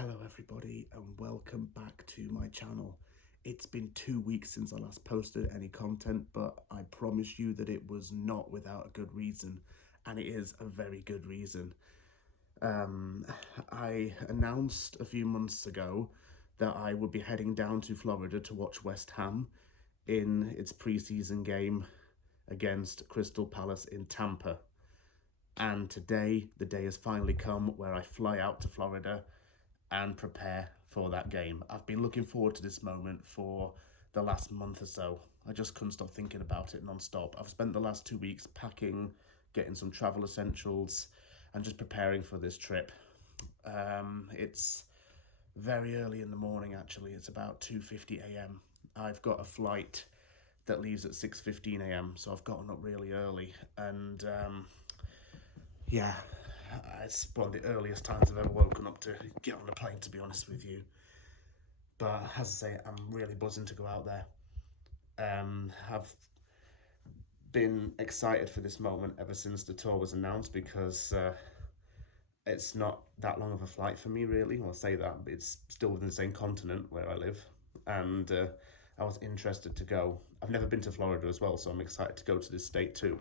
Hello everybody and welcome back to my channel. It's been 2 weeks since I last posted any content, but I promise you that it was not without a good reason, and it is a very good reason. I announced a few months ago that I would be heading down to Florida to watch West Ham in its pre-season game against Crystal Palace in Tampa. And today, the day has finally come where I fly out to Florida and prepare for that game. I've been looking forward to this moment for the last month or so. I just couldn't stop thinking about it non-stop. I've spent the last 2 weeks packing, getting some travel essentials, and just preparing for this trip. It's very early in the morning, actually. It's about 2:50 a.m. I've got a flight that leaves at 6:15 a.m, so I've gotten up really early, and yeah, it's one of the earliest times I've ever woken up to get on a plane, to be honest with you. But as I say, I'm really buzzing to go out there. I've been excited for this moment ever since the tour was announced because it's not that long of a flight for me, really. Well, I say that, but it's still within the same continent where I live. And I was interested to go. I've never been to Florida as well, so I'm excited to go to this state too.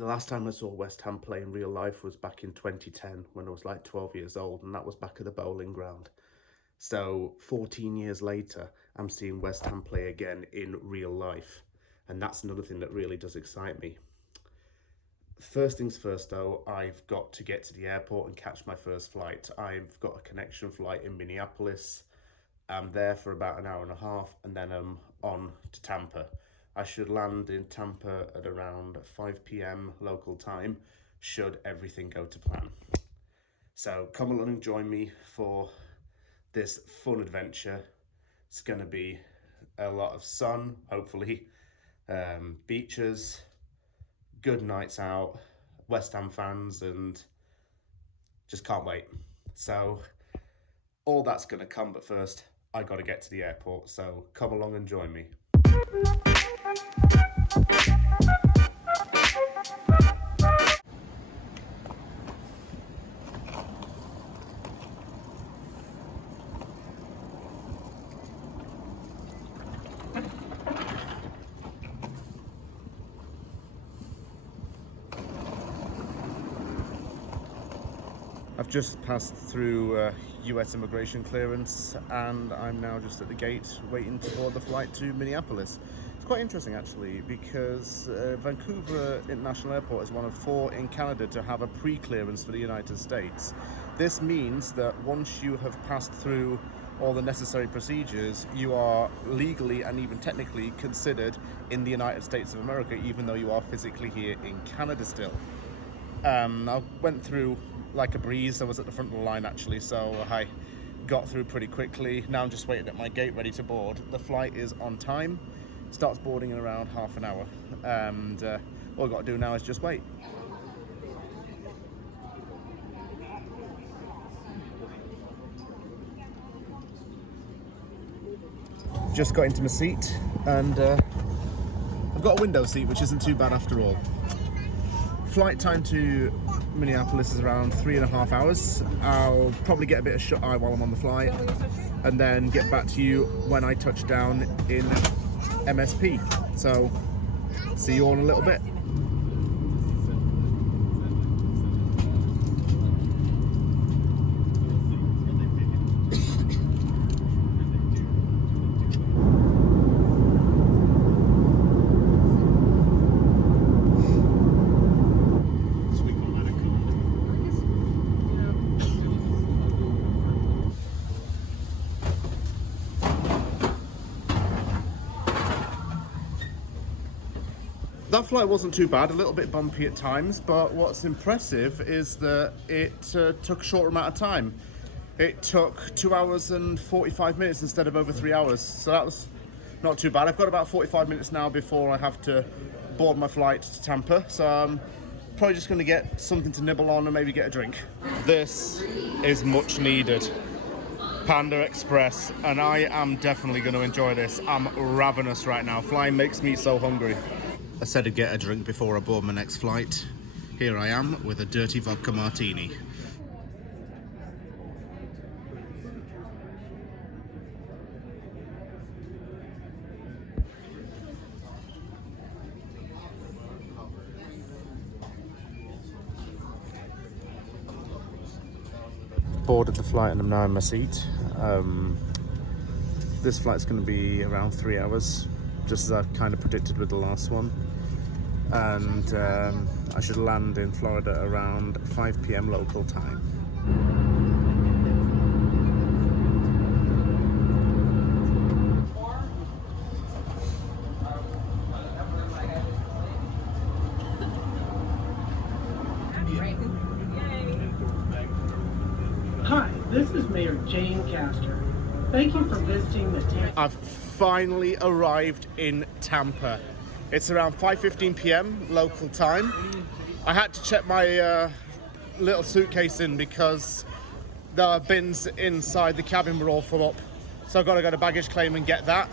The last time I saw West Ham play in real life was back in 2010 when I was like 12 years old, and that was back at the bowling ground. So 14 years later, I'm seeing West Ham play again in real life. And that's another thing that really does excite me. First things first though, I've got to get to the airport and catch my first flight. I've got a connection flight in Minneapolis. I'm there for about an hour and a half, and then I'm on to Tampa. I should land in Tampa at around 5 p.m. local time, should everything go to plan. So come along and join me for this fun adventure. It's going to be a lot of sun, hopefully, beaches, good nights out, West Ham fans, and just can't wait. So all that's going to come, but first I got to get to the airport, so come along and join me. I've just passed through US immigration clearance, and I'm now just at the gate waiting to board the flight to Minneapolis. It's quite interesting actually, because Vancouver International Airport is one of 4 in Canada to have a pre-clearance for the United States. This means that once you have passed through all the necessary procedures, you are legally and even technically considered in the United States of America, even though you are physically here in Canada still. I went through like a breeze. I was at the front of the line actually, so I got through pretty quickly. Now I'm just waiting at my gate ready to board. The flight is on time, starts boarding in around half an hour, and all I've got to do now is just wait. Just got into my seat, and I've got a window seat, which isn't too bad after all. Flight time to Minneapolis is around 3.5 hours. I'll probably get a bit of shut eye while I'm on the flight, and then get back to you when I touch down in MSP. So, see you all in a little bit. That flight wasn't too bad, a little bit bumpy at times, but what's impressive is that it took a short amount of time. It took 2 hours and 45 minutes instead of over 3 hours, so that was not too bad. I've got about 45 minutes now before I have to board my flight to Tampa, so I'm probably just going to get something to nibble on and maybe get a drink. This is much needed. Panda Express, and I am definitely going to enjoy this. I'm ravenous right now. Flying makes me so hungry. I said I'd get a drink before I board my next flight. Here I am with a dirty vodka martini. boarded the flight and I'm now in my seat. This flight's going to be around 3 hours, just as I kind of predicted with the last one. And I should land in Florida around 5 p.m. local time. Hi, this is Mayor Jane Castor. Thank you for visiting the Tampa. I've finally arrived in Tampa. It's around 5:15 p.m. local time. I had to check my little suitcase in because the bins inside the cabin were all full up. So I've got to go to baggage claim and get that.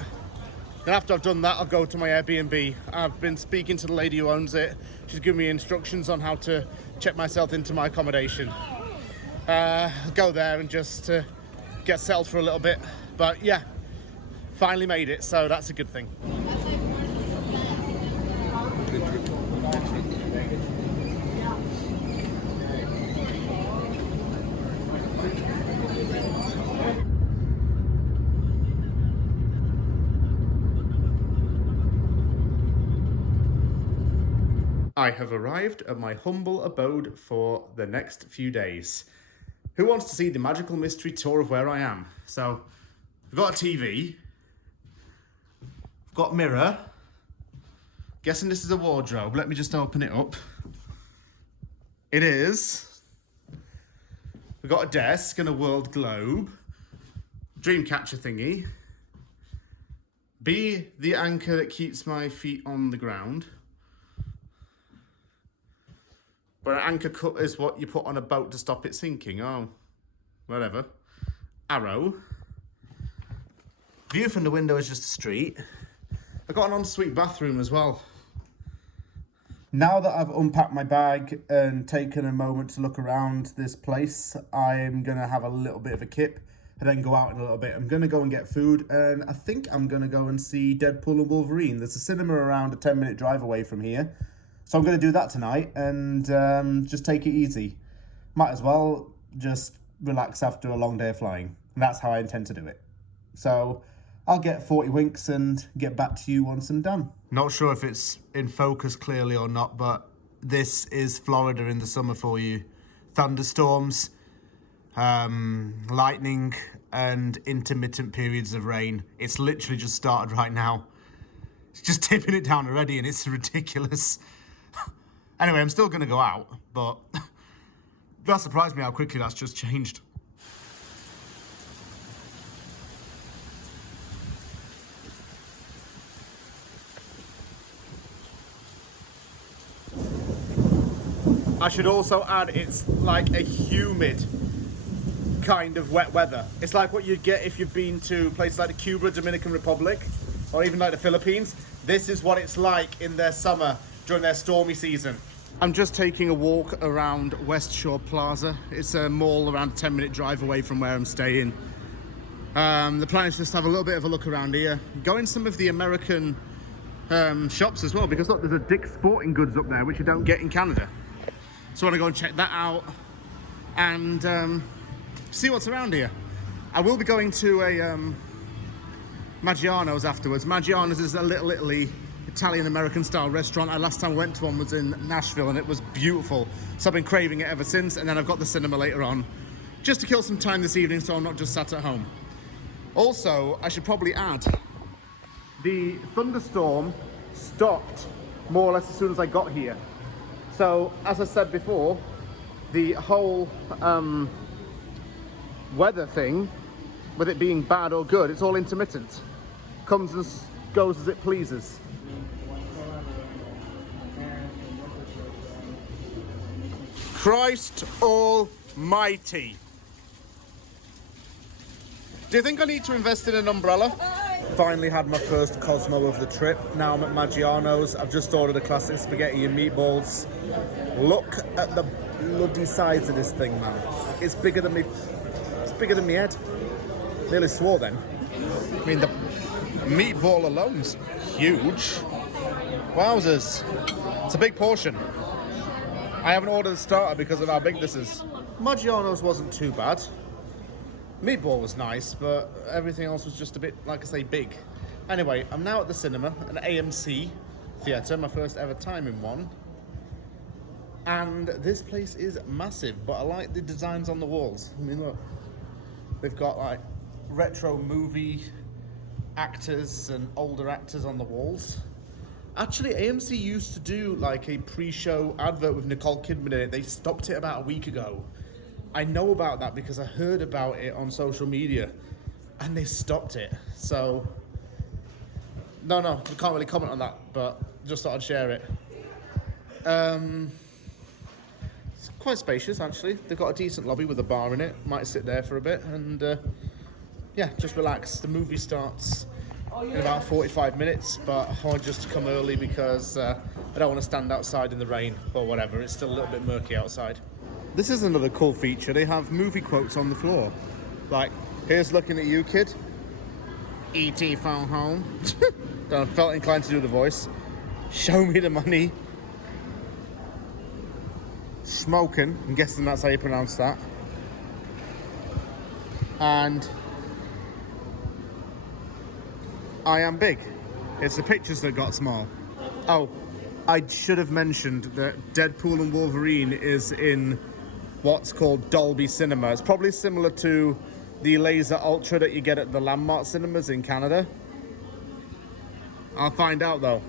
Then after I've done that, I'll go to my Airbnb. I've been speaking to the lady who owns it. She's given me instructions on how to check myself into my accommodation. Go there and just get settled for a little bit. But yeah, finally made it, so that's a good thing. I have arrived at my humble abode for the next few days. Who wants to see the magical mystery tour of where I am? So, I've got a TV, I've got a mirror, guessing this is a wardrobe. Let me just open it up. It is. We've got a desk and a world globe, dream catcher thingy, be the anchor that keeps my feet on the ground. But an anchor cut is what you put on a boat to stop it sinking. Oh, whatever. Arrow. View from the window is just a street. I've got an ensuite bathroom as well. Now that I've unpacked my bag and taken a moment to look around this place, I'm going to have a little bit of a kip and then go out in a little bit. I'm going to go and get food, and I think I'm going to go and see Deadpool and Wolverine. There's a cinema around a 10-minute drive away from here. So I'm going to do that tonight and just take it easy. Might as well just relax after a long day of flying. And that's how I intend to do it. So I'll get 40 winks and get back to you once I'm done. Not sure if it's in focus clearly or not, but this is Florida in the summer for you. Thunderstorms, lightning, and intermittent periods of rain. It's literally just started right now. It's just tipping it down already and it's ridiculous. Anyway, I'm still going to go out, but that surprised me how quickly that's just changed. I should also add it's like a humid kind of wet weather. It's like what you'd get if you've been to places like the Cuba, Dominican Republic, or even like the Philippines. This is what it's like in their summer during their stormy season. I'm just taking a walk around West Shore Plaza. It's a mall around a 10-minute drive away from where I'm staying. The plan is just to have a little bit of a look around here. Go in some of the American shops as well, because look, there's a Dick's Sporting Goods up there, which you don't get in Canada. So I want to go and check that out and see what's around here. I will be going to a Maggiano's afterwards. Maggiano's is a Little Italy Italian-American style restaurant. Last time I went to one was in Nashville and it was beautiful. So I've been craving it ever since, and then I've got the cinema later on just to kill some time this evening so I'm not just sat at home. Also, I should probably add, the thunderstorm stopped more or less as soon as I got here. So, as I said before, the whole weather thing, with it being bad or good, it's all intermittent. Comes and goes as it pleases. Christ almighty. Do you think I need to invest in an umbrella? Finally had my first Cosmo of the trip. Now I'm at Maggiano's. I've just ordered a classic spaghetti and meatballs. Look at the bloody size of this thing, man. It's bigger than me. It's bigger than me head. Nearly swore then. I mean, the meatball alone's huge. Wowzers. It's a big portion. I haven't ordered a starter because of how big this is. Maggiano's wasn't too bad. Meatball was nice, but everything else was just a bit, like I say, big. Anyway, I'm now at the cinema, an AMC theatre, my first ever time in one. And this place is massive, but I like the designs on the walls. I mean, look, they've got like retro movie actors and older actors on the walls. Actually, AMC used to do like a pre-show advert with Nicole Kidman in it. They stopped it about a week ago. I know about that because I heard about it on social media, and they stopped it. So, no, we can't really comment on that, but just thought I'd share it. It's quite spacious, actually. They've got a decent lobby with a bar in it. Might sit there for a bit and, yeah, just relax. The movie starts in about 45 minutes, but I want just to come early because I don't want to stand outside in the rain or whatever. It's still a little bit murky outside. This is another cool feature. They have movie quotes on the floor. Like, here's looking at you, kid. E.T. phone home. I felt inclined to do the voice. Show me the money. Smoking. I'm guessing that's how you pronounce that. And I am big. It's the pictures that got small. Oh, I should have mentioned that Deadpool and Wolverine is in what's called Dolby Cinema. It's probably similar to the Laser Ultra that you get at the Landmark cinemas in Canada. I'll find out though.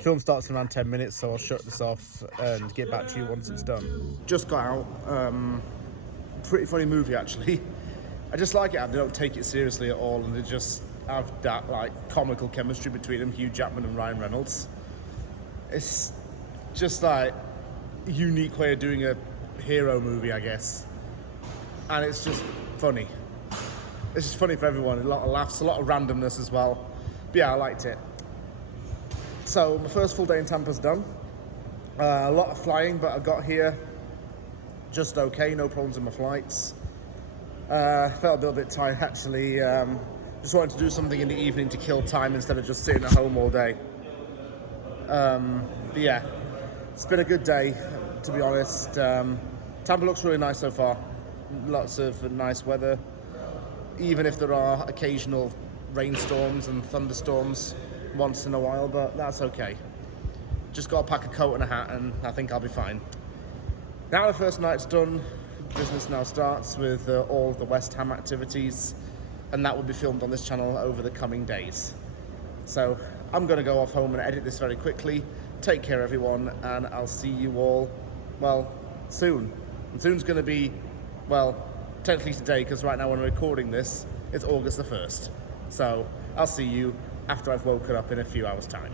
Film starts in around 10 minutes, so I'll shut this off and get back to you once it's done. Just got out. Pretty funny movie actually. I just like it how they don't take it seriously at all, and they just have that like comical chemistry between them, Hugh Jackman and Ryan Reynolds. It's just like a unique way of doing a hero movie, I guess, and it's just funny. It's just funny for everyone. A lot of laughs, a lot of randomness as well. But yeah, I liked it. So my first full day in Tampa's done. A lot of flying, but I got here just okay. No problems with my flights. Felt a little bit tired actually. Just wanted to do something in the evening to kill time instead of just sitting at home all day. But yeah, it's been a good day, to be honest. Tampa looks really nice so far. Lots of nice weather, even if there are occasional rainstorms and thunderstorms once in a while, but that's okay. Just got to pack a coat and a hat and I think I'll be fine. Now the first night's done, business now starts with all of the West Ham activities, and that will be filmed on this channel over the coming days. So I'm going to go off home and edit this very quickly. Take care everyone, and I'll see you all, well, soon. And soon's going to be, well, technically today, because right now when I'm recording this, it's August the 1st. So I'll see you after I've woken up in a few hours' time.